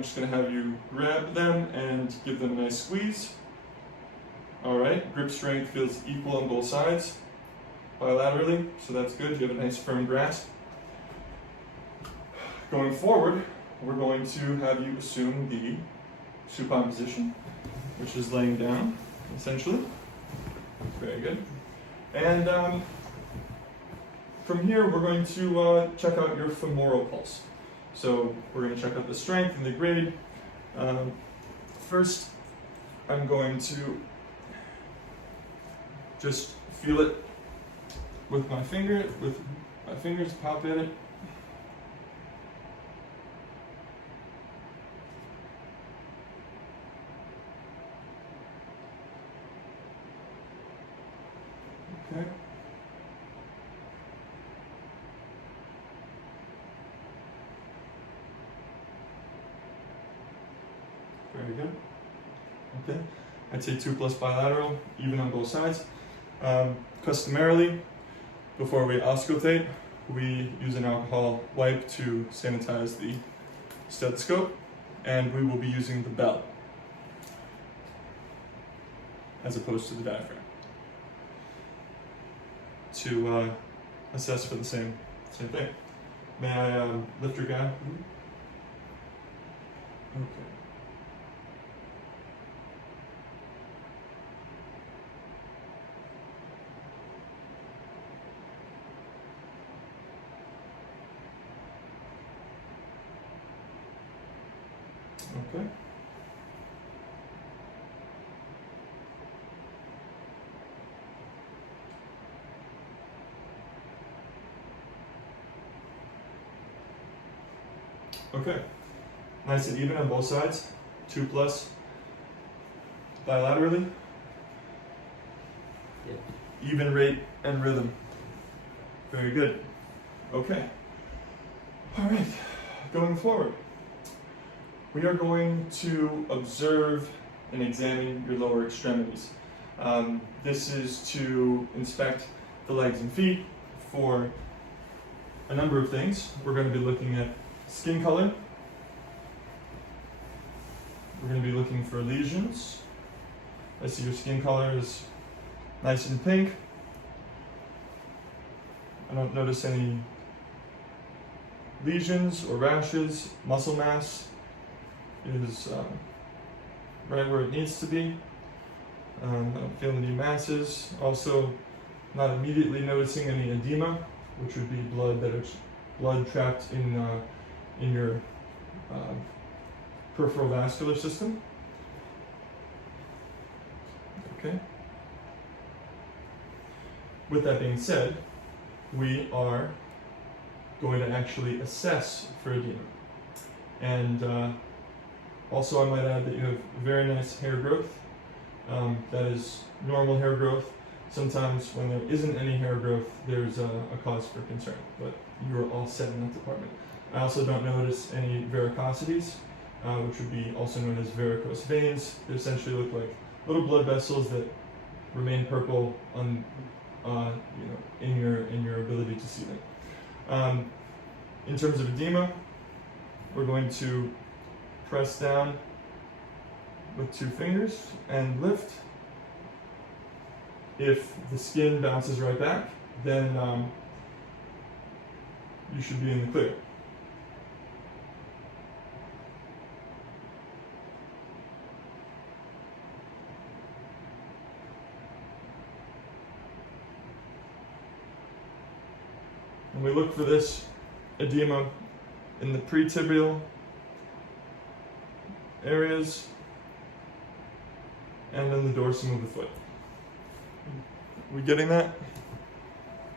I'm just going to have you grab them and give them a nice squeeze. Alright, grip strength feels equal on both sides bilaterally, so that's good. You have a nice firm grasp. Going forward, we're going to have you assume the supine position, which is laying down, essentially. Very good. And from here, we're going to check out your femoral pulse. So we're going to check out the strength and the grade. First, I'm going to just feel it with my fingers, pop at it. Okay. Very good. Okay. I'd say 2+ bilateral, even on both sides. Customarily, before we auscultate, we use an alcohol wipe to sanitize the stethoscope, and we will be using the bell as opposed to the diaphragm to assess for the same thing. May I lift your gown? Okay. Okay. Okay. Nice and even on both sides. 2+ bilaterally. Yeah. Even rate and rhythm. Very good. Okay. All right. Going forward, we are going to observe and examine your lower extremities. This is to inspect the legs and feet for a number of things. We're going to be looking at skin color. We're going to be looking for lesions. I see your skin color is nice and pink. I don't notice any lesions or rashes. Muscle mass is right where it needs to be. I don't feel any masses. Also, not immediately noticing any edema, which would be blood trapped in your peripheral vascular system. Okay. With that being said, we are going to actually assess for edema. And also I might add that you have very nice hair growth. That is normal hair growth. Sometimes when there isn't any hair growth, there's a cause for concern, but you're all set in that department. I also don't notice any varicosities, which would be also known as varicose veins. They essentially look like little blood vessels that remain purple on, in your ability to see them. In terms of edema, we're going to press down with 2 fingers and lift. If the skin bounces right back, then you should be in the clear. And we look for this edema in the pretibial areas and in the dorsum of the foot. We getting that?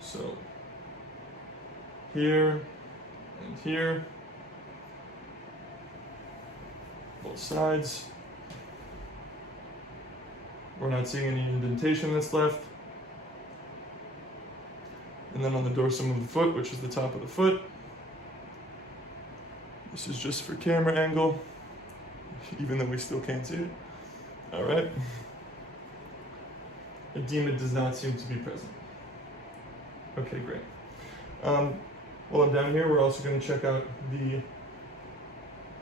So here and here, both sides. We're not seeing any indentation that's left. And then on the dorsum of the foot, which is the top of the foot. This is just for camera angle, even though we still can't see it. All right. Edema does not seem to be present. Okay, great. While I'm down here, we're also going to check out the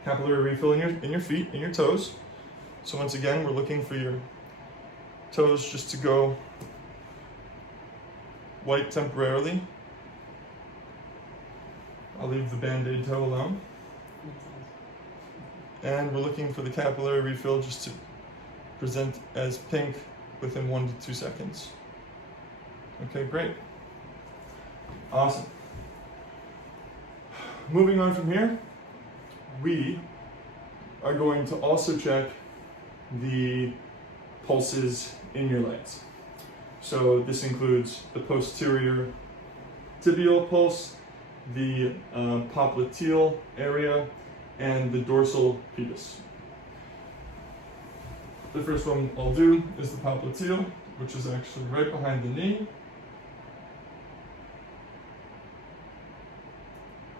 capillary refill in your feet, in your toes. So once again, we're looking for your toes just to go white temporarily. I'll leave the Band-Aid toe alone. And we're looking for the capillary refill just to present as pink within 1 to 2 seconds. Okay, great. Awesome. Moving on from here, we are going to also check the pulses in your legs. So this includes the posterior tibial pulse, the popliteal area, and the dorsal pedis. The first one I'll do is the popliteal, which is actually right behind the knee.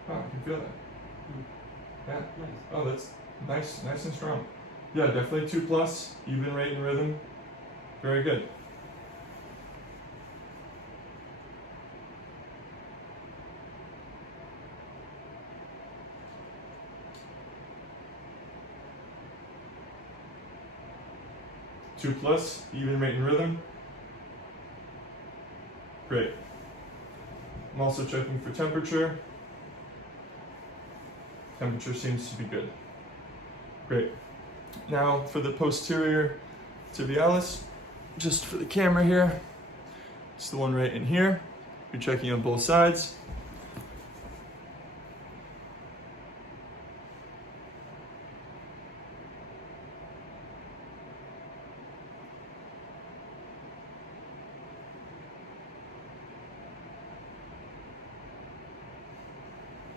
Oh, I can feel that. Yeah. Nice. Oh, that's nice and strong. Yeah, definitely 2+, even rate and rhythm. Very good. Two plus, even rate and rhythm. Great. I'm also checking for temperature. Temperature seems to be good. Great. Now for the posterior tibialis, just for the camera here, it's the one right in here. You're checking on both sides.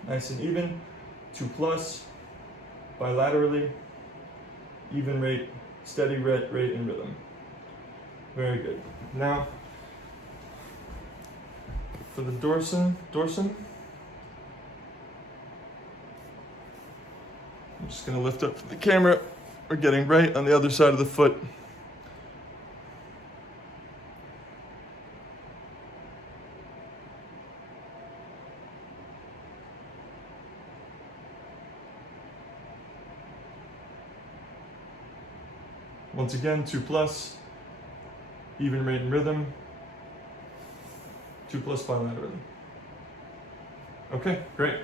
Nice and even, 2+, bilaterally, even rate, steady rate and rhythm. Very good. Now, for the dorsum, I'm just gonna lift up for the camera. We're getting right on the other side of the foot. Once again, 2+, even rate and rhythm, 2+ bilaterally. Okay, great.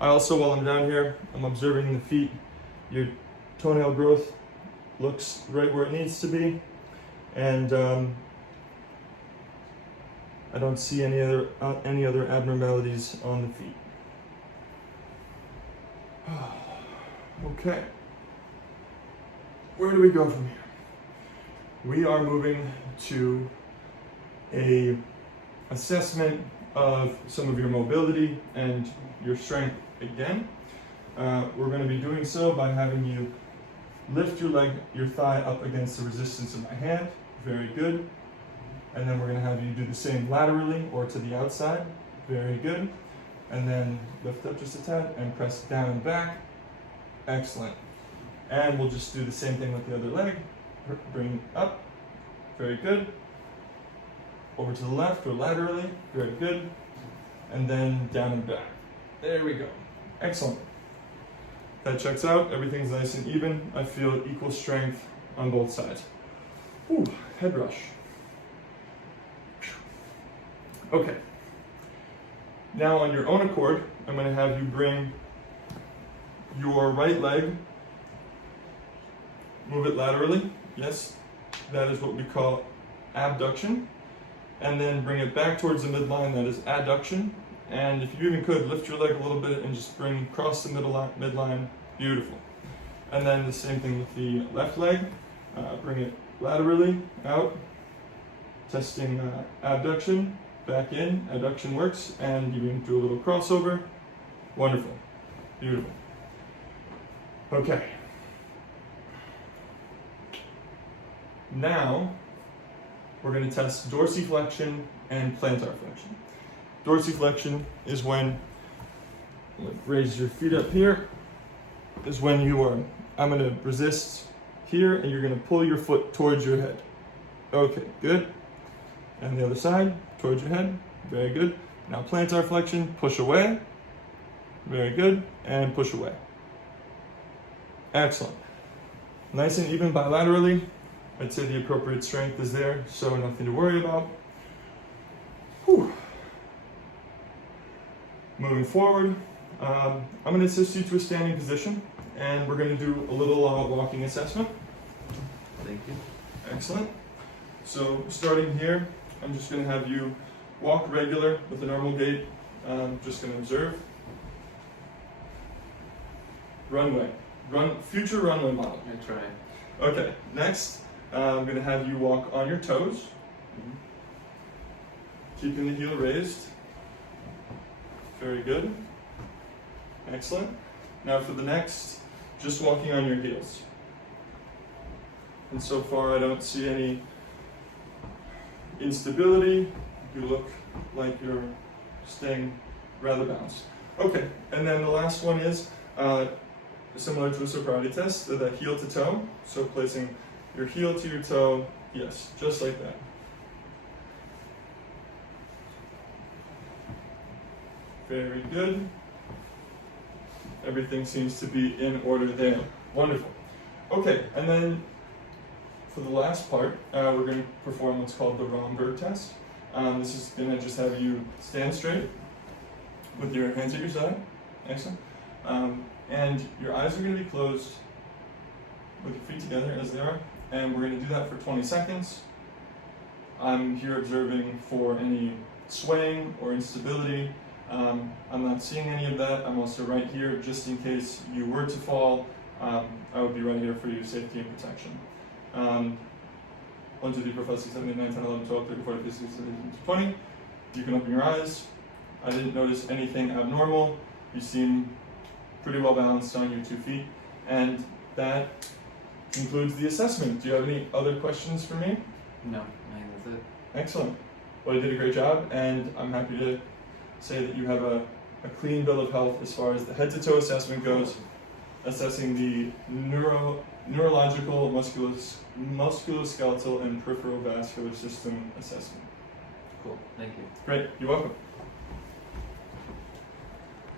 I also, while I'm down here, I'm observing the feet. Your toenail growth looks right where it needs to be, and I don't see any other abnormalities on the feet. Okay. Where do we go from here? We are moving to a assessment of some of your mobility and your strength again. We're going to be doing so by having you lift your thigh up against the resistance of my hand. Very good. And then we're going to have you do the same laterally or to the outside. Very good. And then lift up just a tad and press down and back. Excellent. And we'll just do the same thing with the other leg. Bring up. Very good. Over to the left or laterally. Very good. And then down and back. There we go. Excellent. That checks out. Everything's nice and even. I feel equal strength on both sides. Ooh, head rush. Okay. Now on your own accord, I'm going to have you bring your right leg, move it laterally. Yes, that is what we call abduction. And then bring it back towards the midline, that is adduction. And if you even could, lift your leg a little bit and just bring across the midline. Beautiful. And then the same thing with the left leg. Bring it laterally out, testing abduction, back in, adduction works, and you can do a little crossover. Wonderful. Beautiful. Okay. Now, we're going to test dorsiflexion and plantar flexion. Dorsiflexion is when, raise your feet up here, is when I'm going to resist here and you're going to pull your foot towards your head. Okay, good. And the other side, towards your head. Very good. Now plantar flexion, push away, Very good. And push away. Excellent. Nice and even bilaterally. I'd say the appropriate strength is there, so nothing to worry about. Whew. Moving forward, I'm going to assist you to a standing position, and we're going to do a little walking assessment. Thank you. Excellent. So starting here, I'm just going to have you walk regular with a normal gait. Just going to observe. Runway. Future runway model. I try. Okay, next, I'm going to have you walk on your toes, keeping the heel raised. Very good. Excellent. Now for the next, just walking on your heels. And so far I don't see any instability. You look like you're staying rather balanced. Okay, and then the last one is similar to a sobriety test, the heel to toe. So placing your heel to your toe, yes, just like that. Very good. Everything seems to be in order there. Wonderful. Okay, and then for the last part, we're going to perform what's called the Romberg test. This is going to just have you stand straight with your hands at your side. Excellent. And your eyes are going to be closed with your feet together as they are. And we're going to do that for 20 seconds. I'm here observing for any swaying or instability. I'm not seeing any of that. I'm also right here just in case you were to fall. I would be right here for your safety and protection. 1, 2, 3, 4, 5, 6, 7, 8, 9, 10, 11, 12, 13, 14, 15, 16, 17, 20. You can open your eyes. I didn't notice anything abnormal. You seem pretty well balanced on your 2 feet. And that concludes the assessment. Do you have any other questions for me? No, I think that's it. Excellent. Well, you did a great job, and I'm happy to say that you have a clean bill of health as far as the head-to-toe assessment goes, assessing the neurological, musculoskeletal, and peripheral vascular system assessment. Cool, thank you. Great, you're welcome.